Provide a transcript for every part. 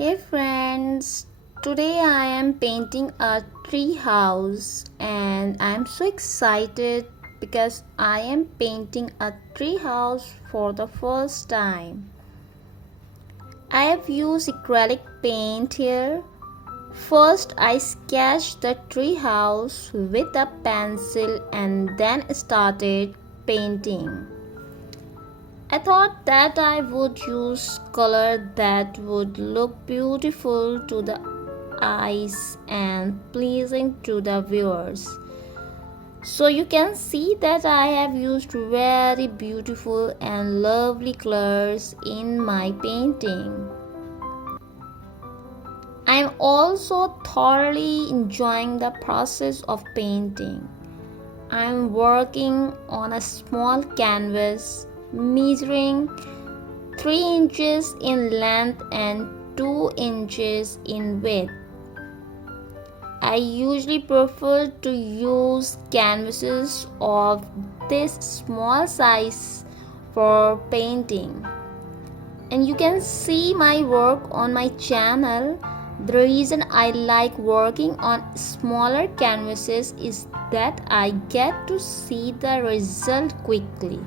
Hey friends, today I am painting a tree house and I am so excited because I am painting a tree house for the first time. I have used acrylic paint here. First I sketched the tree house with a pencil and then started painting. I thought that I would use color that would look beautiful to the eyes and pleasing to the viewers. So you can see that I have used very beautiful and lovely colors in my painting. I am also thoroughly enjoying the process of painting. I am working on a small canvas measuring 3 inches in length and 2 inches in width. I usually prefer to use canvases of this small size for painting. And you can see my work on my channel. The reason I like working on smaller canvases is that I get to see the result quickly.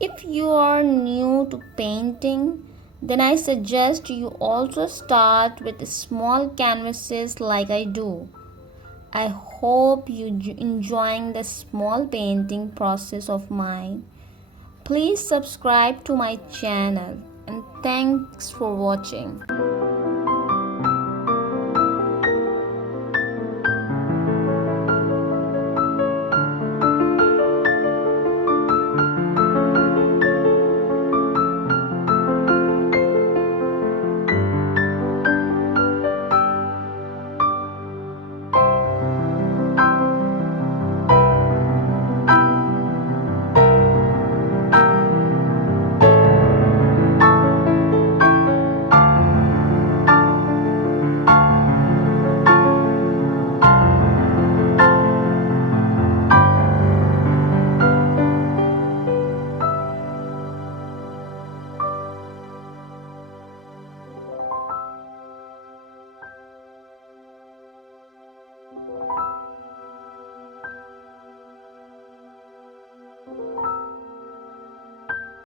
If you are new to painting, then I suggest you also start with small canvases like I do. I hope you enjoying the small painting process of mine. Please subscribe to my channel and thanks for watching.